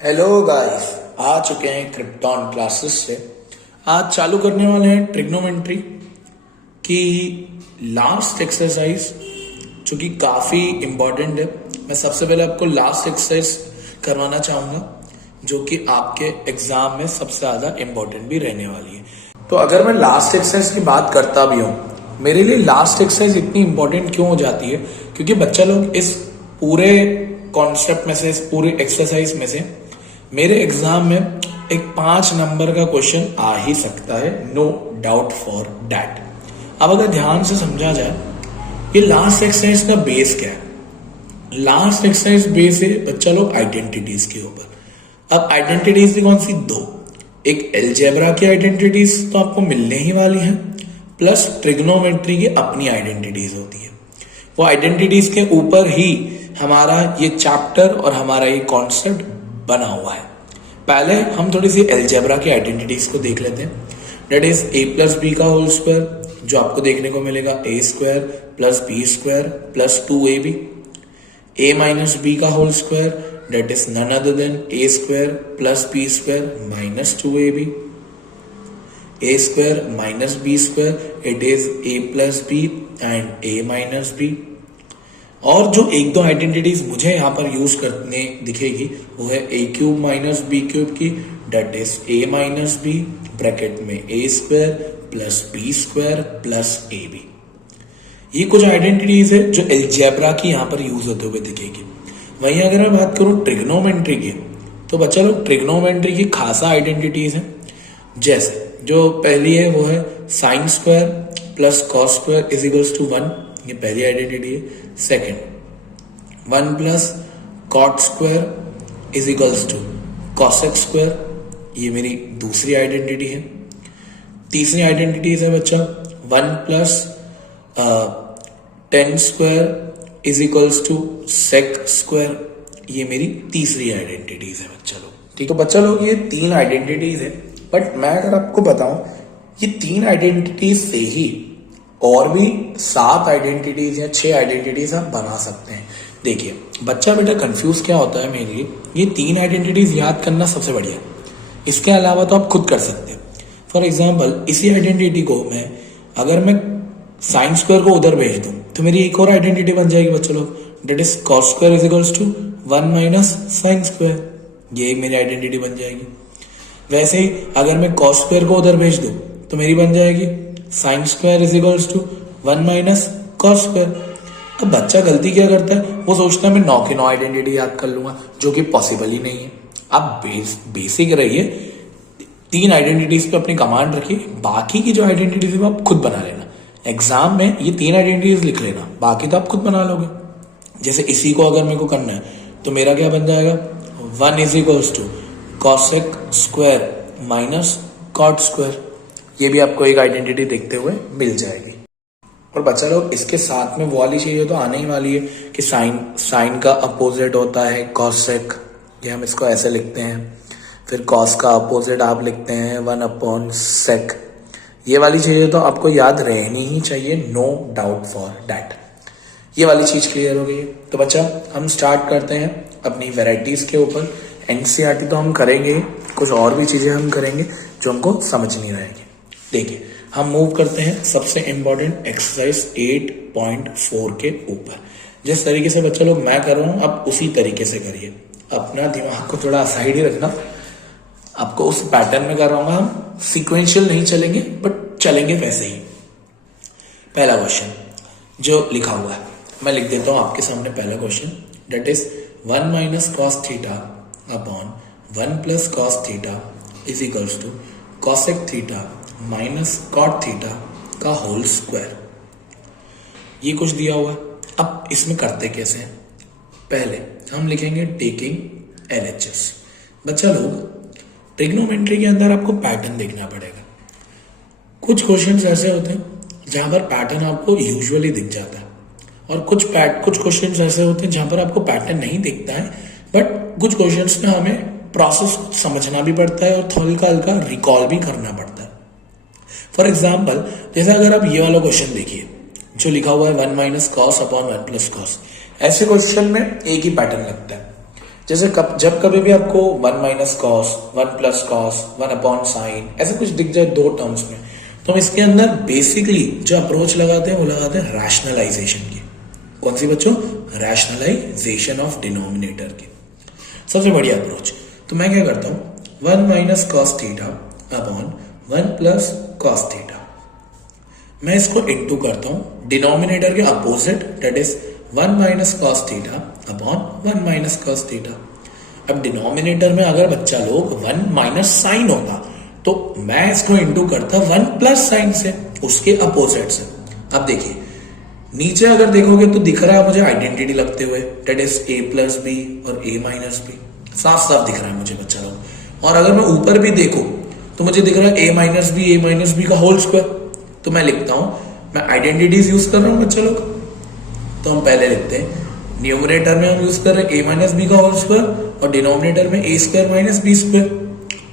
Hello guys, आ चुके हैं krypton classes से। आज चालू करने वाले हैं ट्रिग्नोमेट्री की लास्ट एक्सरसाइज, जो कि काफ़ी इम्पॉर्टेंट है। मैं सबसे पहले आपको लास्ट एक्सरसाइज करवाना चाहूँगा, जो कि आपके एग्जाम में सबसे ज़्यादा इम्पॉर्टेंट भी रहने वाली है। तो अगर मैं लास्ट एक्सरसाइज की बात करता भी हूँ, मेरे लिए लास्ट एक्सरसाइज इतनी इम्पोर्टेंट क्यों हो जाती है? क्योंकि बच्चा लोग इस पूरे कॉन्सेप्ट में से, इस पूरे एक्सरसाइज में से मेरे एग्जाम में एक 5 नंबर का क्वेश्चन आ ही सकता है, नो डाउट फॉर दैट। अब अगर ध्यान से समझा जाए, ये लास्ट एक्सरसाइज का बेस क्या है? लास्ट एक्सरसाइज बेस है बच्चा लोग आइडेंटिटीज के ऊपर। अब आइडेंटिटीज भी कौन सी? 2। एक अलजेब्रा की आइडेंटिटीज तो आपको मिलने ही वाली है, प्लस ट्रिग्नोमेट्री की अपनी आइडेंटिटीज होती है। वो आइडेंटिटीज के ऊपर ही हमारा ये चैप्टर और हमारा ये कॉन्सेप्ट बना हुआ है। पहले हम थोड़ी सी अलजेब्रा की आइडेंटिटीज को देख लेते हैं। That is a plus B का होल स्क्वायर, जो आपको देखने को मिलेगा a square plus B square plus 2ab। a minus B का whole square, that is none other than a square plus B square minus 2ab। a square minus B square, it is a plus B and a minus B. और जो एक दो identities मुझे यहाँ पर use करने दिखेगी, वो है a cube minus B cube की, that is a minus B bracket में a square plus B square plus ab। ये कुछ आइडेंटिटीज है जो अलजेब्रा की यहाँ पर यूज होते हुए दिखेगी। वहीं अगर मैं बात करूँ ट्रिग्नोमेट्री की, तो बच्चा लोग ट्रिग्नोमेट्री की खासा आइडेंटिटीज है। जैसे जो पहली है वो है sine square plus cos square is equals to 1, ये पहली आइडेंटिटी है। Second, 1 plus cot square is equals to cosec square, ये मेरी दूसरी आइडेंटिटी है। तीसरी आइडेंटिटी है बच्चा 1 plus ten square is equals to sec square, ये मेरी तीसरी आइडेंटिटीज है बच्चा लोग। ठीक, तो बच्चा लोग ये 3 आइडेंटिटीज है। बट मैं अगर आपको बताऊं, ये 3 आइडेंटिटीज से ही और भी 7 आइडेंटिटीज या 6 आइडेंटिटीज आप बना सकते हैं। देखिए बच्चा बेटा कंफ्यूज क्या होता है, मेरे लिए ये 3 आइडेंटिटीज याद करना सबसे बढ़िया है। इसके अलावा तो आप खुद कर सकते हैं। फॉर एग्जाम्पल, इसी आइडेंटिटी को अगर मैं साइन स्क्वायर को उधर भेज दूं, तो मेरी एक और आइडेंटिटी बन जाएगी बच्चों लोग, that is cos square is equals to 1 minus sine square, ये मेरी आइडेंटिटी बन जाएगी। वैसे ही अगर मैं कॉस स्क्वायर को उधर भेज दूं, तो मेरी बन जाएगी sine square is equals to 1 minus cos square. अब बच्चा गलती क्या करता है, वो सोचता है मैं 9 की 9 आइडेंटिटी याद कर लूंगा, जो कि पॉसिबल ही नहीं है। आप बेसिक रहिए, 3 आइडेंटिटीज पे अपनी कमांड रखिए, बाकी की जो आइडेंटिटीज है वो आप खुद बना लेना। एग्जाम में ये 3 आइडेंटिटीज लिख लेना, बाकी तो आप खुद बना लोगे। जैसे इसी को अगर मेरे को करना है, तो मेरा क्या बन जाएगा, 1 is equals to cosec square minus cot square, ये भी आपको एक आइडेंटिटी देखते हुए मिल जाएगी। और बच्चा लोग इसके साथ में वो वाली चीजें तो आने ही वाली है कि साइन का अपोजिट होता है कॉसेक, ये हम इसको ऐसे लिखते हैं। फिर कॉस का अपोजिट आप लिखते हैं 1 अपॉन सेक। ये वाली चीजें तो आपको याद रहनी ही चाहिए, नो डाउट फॉर डैट। ये वाली चीज क्लियर हो गई है। तो बच्चा हम स्टार्ट करते हैं अपनी वेराइटीज के ऊपर। एनसीईआरटी तो हम करेंगे, कुछ और भी चीजें हम करेंगे जो हमको समझ नहीं रहेगी। देखिए हम मूव करते हैं सबसे इंपॉर्टेंट एक्सरसाइज 8.4 के ऊपर। जिस तरीके से बच्चा लोग मैं कर रहा हूं, आप उसी तरीके से करिए। अपना दिमाग को थोड़ा साइड ही रखना, आपको उस पैटर्न में कर रहा हूँ। हम सीक्वेंशियल नहीं चलेंगे, बट चलेंगे वैसे ही। पहला क्वेश्चन जो लिखा हुआ है मैं लिख देता हूं आपके सामने। पहला question, that is 1 minus cos theta upon 1 plus cos theta is equals to cosec theta minus cot theta का होल स्क्वायर। ये कुछ दिया हुआ है। अब इसमें करते कैसे हैं, पहले हम लिखेंगे टेकिंग LHS। बच्चा लोग ट्रिग्नोमेट्री के अंदर आपको पैटर्न देखना पड़ेगा। कुछ क्वेश्चंस ऐसे होते हैं जहां पर पैटर्न आपको यूजुअली दिख जाता है, और कुछ क्वेश्चंस ऐसे होते हैं जहां पर आपको पैटर्न नहीं दिखता है, बट कुछ क्वेश्चंस में हमें प्रोसेस समझना भी पड़ता है और हल्का हल्का रिकॉल भी करना पड़ता है। फॉर एग्जाम्पल, जैसे अगर आप ये वाला क्वेश्चन देखिए जो लिखा हुआ है 1 minus cos upon 1 plus cos, ऐसे क्वेश्चन में एक ही पैटर्न लगता है। जैसे जब कभी भी आपको 1 minus cos, 1 plus cos, 1 upon sign ऐसे कुछ दिख जाए दो टर्म्स में, तो हम इसके अंदर बेसिकली जो अप्रोच लगाते हैं वो लगाते हैं रैशनलाइजेशन की। कौन सी बच्चों? रैशनलाइजेशन ऑफ डिनोमिनेटर की, सबसे बढ़िया अप्रोच। तो मैं क्या करता हूं, 1 minus cos theta upon 1 plus cos theta, मैं इसको इंटू करता हूं डिनोमिनेटर के opposite, that is 1 minus cos theta upon 1 minus cos theta. अब डिनोमिनेटर में अगर बच्चा लोग 1 माइनस साइन होता तो मैं इसको इंटू करता 1 प्लस साइन से, उसके अपोजिट से। अब देखिए नीचे अगर देखोगे तो दिख रहा है मुझे आइडेंटिटी लगते हुए, that is a plus B और a माइनस बी, साफ साफ दिख रहा है मुझे बच्चा लोग। और अगर मैं ऊपर भी देखूं तो मुझे दिख रहा है a माइनस बी का होल स्क्वायर। तो मैं लिखता हूं, मैं आइडेंटिटीज यूज कर रहा हूं बच्चा लोग, तो हम पहले लिखते हैं न्यूमरेटर में हम यूज कर रहे हैं a माइनस बी का होल स्क्वायर और डिनोमिनेटर में a square minus B square,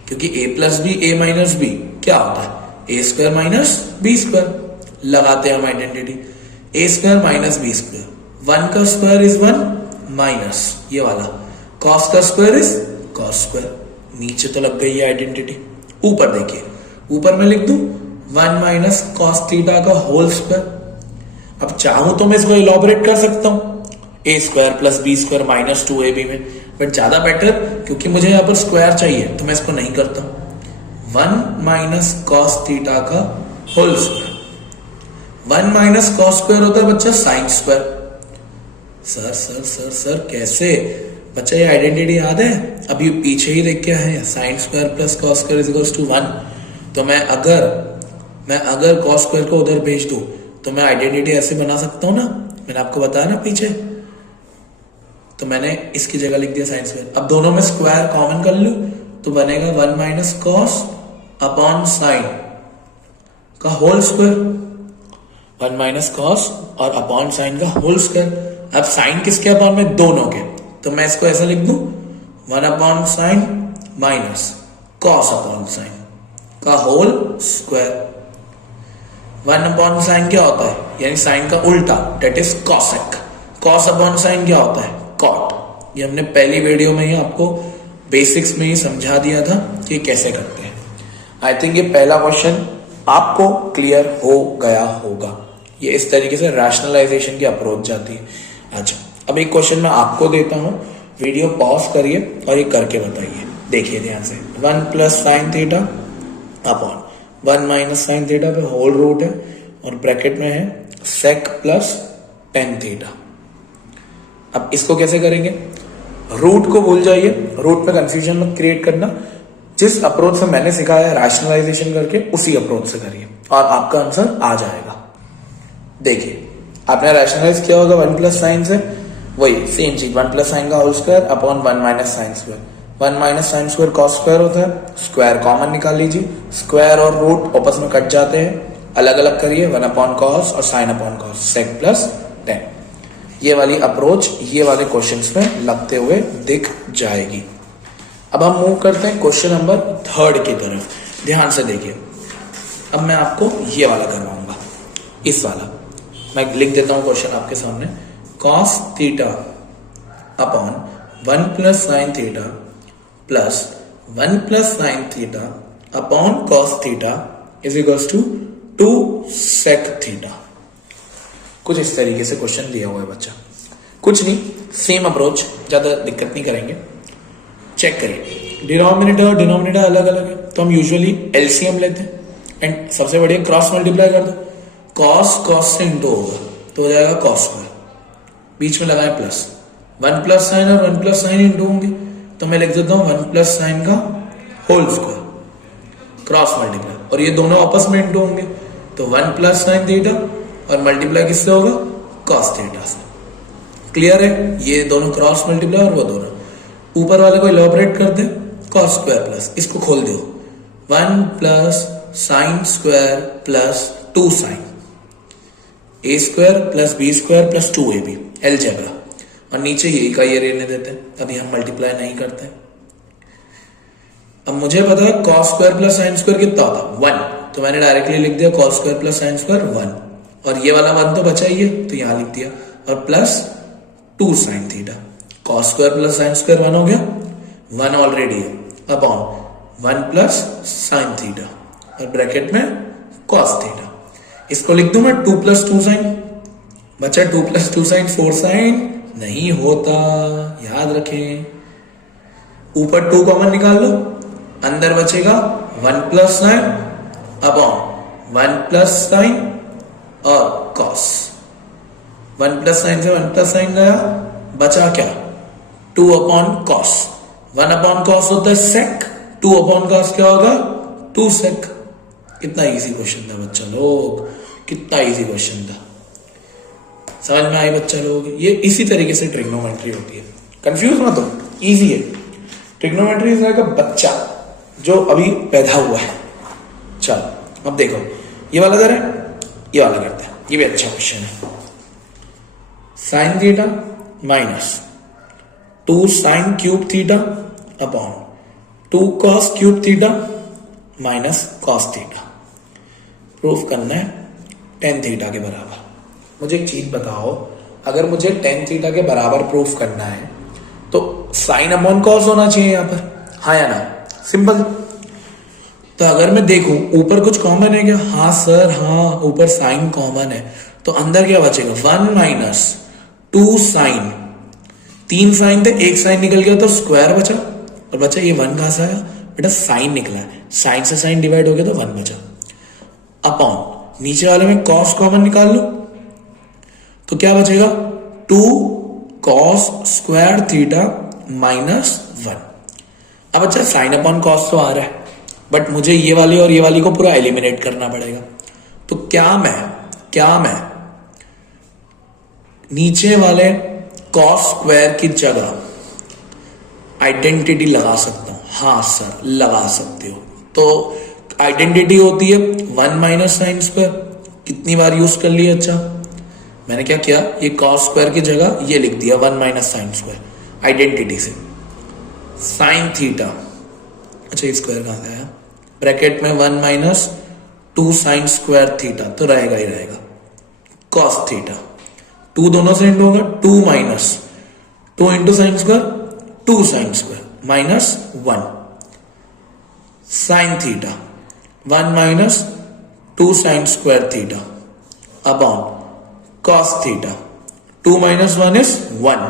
क्योंकि a plus B a minus B क्या होता है? a square minus B square. लगाते हैं हम identity, a square minus B square, 1 का स्क्वायर इज 1 माइनस ये वाला, cos का स्क्वायर इज cos स्क्वायर। नीचे तो लग गई है आइडेंटिटी। ऊपर देखिए, ऊपर मैं लिख दूं 1 माइनस कॉस थीटा का होल स्क्वायर। अब चाहूं तो मैं इसको इलॉबरेट कर सकता हूं a square plus B square minus 2ab में, बट ज्यादा बेटर क्योंकि मुझे यहां पर स्क्वायर चाहिए तो मैं इसको नहीं करता। 1 माइनस कॉस थीटा का whole square, 1 minus cos square होता है बच्चा sine square. Sir sir sir sir कैसे बच्चा, ये आइडेंटिटी याद है? अभी पीछे ही देख क्या है, sine square plus cos square is equals to 1। तो मैं अगर कॉस स्क्वायर को उधर भेज दूं तो मैं आइडेंटिटी ऐसे बना सकता हूं ना, मैंने आपको बताया ना पीछे। तो मैंने इसकी जगह लिख दिया साइन स्क्वायर। अब दोनों में स्क्वायर कॉमन कर लूं तो बनेगा 1 माइनस कॉस अपॉन साइन का होल स्क्वायर, 1 माइनस कॉस और अपॉन साइन का होल स्क्वायर। अब साइन किसके अपॉन में? दोनों के। तो मैं इसको ऐसा लिख दूं 1 upon sine minus cos upon sine का होल स्क्वायर। 1 अपॉन साइन क्या होता है? यानी साइन का उल्टा, that is cosec. Cos upon sine क्या होता है? कॉट। ये हमने पहली वीडियो में ही आपको बेसिक्स में ही समझा दिया था कि कैसे करते हैं। आई थिंक ये पहला क्वेश्चन आपको क्लियर हो गया होगा। ये इस तरीके से रैशनलाइजेशन की अप्रोच जाती है। अच्छा, अब एक क्वेश्चन मैं आपको देता हूं, वीडियो पॉज करिए और ये करके बताइए। देखिए ध्यान से, 1 plus sine theta upon 1 minus sine theta पे होल रूट है और ब्रैकेट में है सेक प्लस टेन थीटा। अब इसको कैसे करेंगे? रूट को भूल जाइए, रूट में कंफ्यूजन मत क्रिएट करना। जिस अप्रोच से मैंने सिखाया है रैशनलाइजेशन करके, उसी अप्रोच से करिए और आपका आंसर आ जाएगा। देखिए आपने रैशनलाइज किया होगा 1 प्लस साइन से, वही सेम चीज 1 प्लस साइन का whole square upon 1 minus sine square. 1 minus sine square cos square होता है, स्क्वायर कॉमन निकाल लीजिए, स्क्वायर और रूट आपस में कट जाते हैं, अलग अलग करिए, 1 अपॉन कॉस और sine upon cos, sec plus tan. ये वाली अप्रोच ये वाले क्वेश्चंस में लगते हुए दिख जाएगी। अब हम मूव करते हैं क्वेश्चन नंबर 3 की तरफ। ध्यान से देखिए, अब मैं आपको ये वाला करवाऊंगा, इस वाला मैं लिख देता हूं क्वेश्चन आपके सामने। Cos theta upon 1 plus sine theta plus 1 plus sine theta upon cos theta is equals to 2 sec theta. कुछ इस तरीके से क्वेश्चन दिया हुआ है बच्चा। कुछ नहीं, सेम अप्रोच, ज्यादा दिक्कत नहीं करेंगे। चेक करिए, डिनोमिनेटर और डिनोमिनेटर अलग अलग है तो हम यूजुअली एलसीएम लेते हैं एंड सबसे बढ़िया क्रॉस मल्टीप्लाई कर दो। कॉस कॉस से इंटू होगा तो हो जाएगा कॉस स्क्वायर, बीच में लगाए प्लस, 1 प्लस साइन और 1 प्लस साइन इंटू होंगे तो मैं लिख देता हूं 1 प्लस साइन का होल स्क्वायर, क्रॉस मल्टीप्लाई, और ये दोनों आपस में इंटू होंगे तो 1 प्लस साइन थीटा और मल्टीप्लाई किससे होगा? कॉस थीटा से। क्लियर है? ये दोनों क्रॉस मल्टीप्लाई और वो दोनों। ऊपर वाले को इलॉबरेट कर दे, कॉस स्क्वायर प्लस, इसको खोल दो 1 plus sine square plus 2 sine, A square plus B square plus 2ab, algebra. और नीचे ये का ये रहने देते हैं, अभी हम मल्टीप्लाई नहीं करते। अब मुझे पता है cos square plus sine square कितना होता? 1, तो मैंने डायरेक्टली लिख दिया cos square plus sine square 1, और ये वाला 1 तो बचा ही है तो यहां लिख दिया, और plus 2 sine theta. Cos square plus sine square 1 हो गया, 1 ऑलरेडी है, अपॉन 1 प्लस साइन थीटा और ब्रैकेट में कॉस थीटा। इसको लिख दूं मैं 2 प्लस 2 साइन, बचा 2 प्लस 2 साइन 4 साइन, नहीं होता, याद रखें। ऊपर 2 कॉमन निकाल लो, अंदर बचेगा 1 plus sine upon 1 plus sine और कॉस। 1 प्लस साइन से 1 प्लस साइन गया, बचा क्या 2 अपॉन कॉस। 1 अपॉन कॉस होता है सेक, 2 अपॉन कॉस क्या होगा 2 सेक। कितना इजी क्वेश्चन था बच्चा लोग, कितना इजी क्वेश्चन था, समझ में आई बच्चा लोग। ये इसी तरीके से ट्रिग्नोमेट्री होती है, कंफ्यूज मत हो, इजी है। ट्रिग्नोमेट्री इज लाइक अ बच्चा जो अभी पैदा हुआ है। चलो अब देखो, ये वाला करें, ये वाला करते हैं, ये भी अच्छा क्वेश्चन है। Sine theta minus 2 sine cube theta upon 2 cos cube theta minus cos theta. Proof करना है tan थीटा के बराबर। मुझे एक चीज बताओ, अगर मुझे tan थीटा के बराबर प्रूफ करना है तो साइन अपॉन कॉस होना चाहिए यहाँ पर, हाँ या ना, सिंपल। तो अगर मैं देखूं ऊपर कुछ कॉमन है क्या, हाँ सर हाँ, ऊपर साइन कॉमन है, तो अंदर क्या बचेगा 1 माइनस 2 साइन, 3 साइन थे, 1 साइन निकल गया तो स्क्वायर बचा, और बचा ये 1 कहां से आया बेटा, साइन निकला है, साइन से साइन डिवाइड हो गया तो 1 बचा, अपॉन नीचे वाले में कॉस कॉमन निकाल लो तो क्या बचेगा 2 कॉस स्क्वायर थीटा माइनस 1। अब अच्छा साइन अपॉन कॉस तो आ रहा है, बट मुझे ये वाली और ये वाली को पूरा एलिमिनेट करना पड़ेगा। तो क्या मैं नीचे वाले कॉस स्क्वायर की जगह आइडेंटिटी लगा सकता हूं, हाँ सर लगा सकते हो। तो आइडेंटिटी होती है 1 माइनस साइन स्क्वायर, कितनी बार यूज कर लिया, अच्छा मैंने क्या किया, ये कॉस स्क्वायर की जगह ये लिख दिया 1 माइनस साइन स्क्वायर आइडेंटिटी से। साइन थीटा, अच्छा ये स्क्वायर कहां से आया, ब्रैकेट में 1 माइनस 2 साइन स्क्वायर थीटा तो रहेगा ही रहेगा, कॉस थीटा 2 दोनों से एंड होगा, 2 minus 2 into sine square 2 sine square minus 1 sine theta 1 minus 2 sine square theta upon cos theta 2 minus 1 is 1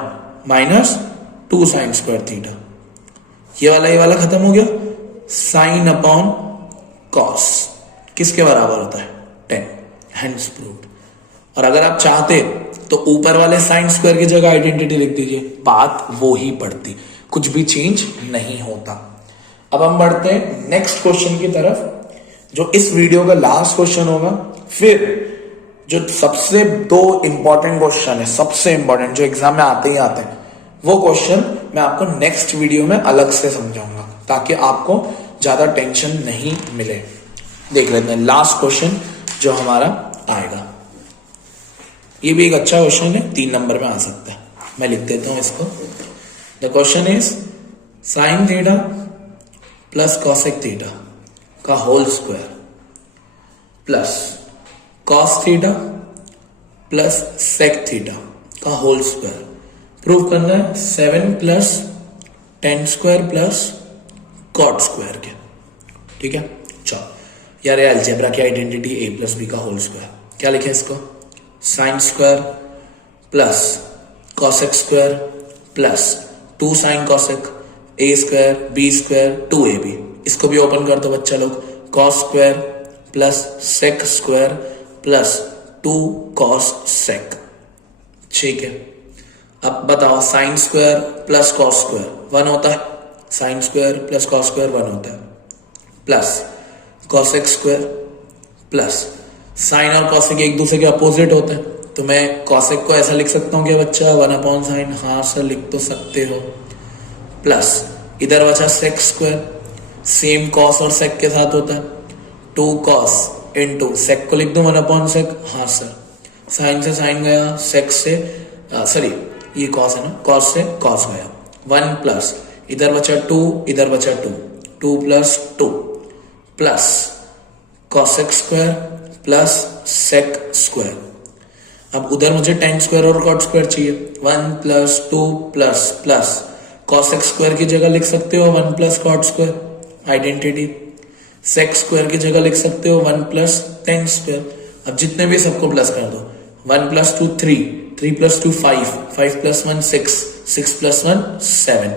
minus 2 sine square theta. ये वाला खत्म हो गया, साइन अपॉन कॉस किसके बराबर होता है 10, हेंस प्रूव्ड। और अगर आप चाहते तो ऊपर वाले साइन स्क्वायर की जगह आइडेंटिटी लिख दीजिए, बात वो ही पड़ती, कुछ भी चेंज नहीं होता। अब हम बढ़ते हैं नेक्स्ट क्वेश्चन की तरफ, जो इस वीडियो का लास्ट क्वेश्चन होगा। फिर जो सबसे 2 इंपॉर्टेंट क्वेश्चन है, सबसे इंपॉर्टेंट जो एग्जाम में आते ही आते हैं, वो क्वेश्चन मैं आपको नेक्स्ट वीडियो में अलग से समझाऊंगा ताकि आपको ज्यादा टेंशन नहीं मिले। देख लेते हैं लास्ट क्वेश्चन जो हमारा आएगा। ये भी एक अच्छा क्वेश्चन है, 3 नंबर में आ सकता है, मैं लिख देता हूं इसको। The question is sine theta plus cosec theta का whole square plus cos theta plus sec theta का होल स्क्वायर। प्रूव करना है 7 plus ten square plus cot square के, ठीक है। चलो यार ये अलजेब्रा की आइडेंटिटी a प्लस बी का होल स्क्वायर, क्या लिखे इसको, sine square plus cosec square plus 2 sine cosec a square B square 2ab। इसको भी ओपन कर दो बच्चा लोग, cos square plus sec square plus 2 cos sec, ठीक है। अब बताओ sine square plus cos square 1 होता है, sine square plus cos square 1 होता है, plus cosec square plus sine और कॉसेक एक दूसरे के अपोजिट होते हैं, तो मैं कॉसेक को ऐसा लिख सकता हूं कि बच्चा 1 अपॉन साइन, हाँ सर लिख तो सकते हो, प्लस इधर बचा सेक स्क्वायर, सेम कॉस और सेक के साथ होता है, 2 कॉस इंटू सेक को लिख दो 1 अपॉन सेक, हाँ सर, साइन से साइन गया, सेक से सॉरी ये कॉस है ना, कॉस से कॉस गया, 1 प्लस इधर बचा 2 इधर बचा 2 plus 2 plus cosec square plus sec square. अब उधर मुझे टेन स्क्वायर और कॉट स्क्वायर चाहिए, 1 plus 2 plus plus cos X square की जगह लिख सकते हो 1 plus cot square identity, sec square की जगह लिख सकते हो 1 प्लस टेन स्क्वायर। अब जितने भी सबको प्लस कर दो, 1 प्लस 2 3, 3 प्लस 2 5, 5 प्लस 1 6, 6 प्लस 1 7।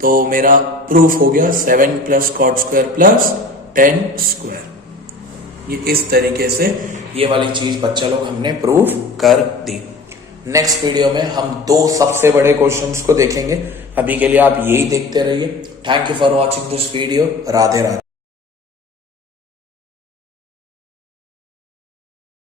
तो मेरा प्रूफ हो गया 7 plus cot square plus 10 square. ये इस तरीके से ये वाली चीज बच्चा लोग हमने प्रूफ कर दी। नेक्स्ट वीडियो में हम दो सबसे बड़े क्वेश्चंस को देखेंगे। अभी के लिए आप यही देखते रहिए। Thank you for watching this video. Radhe Radhe.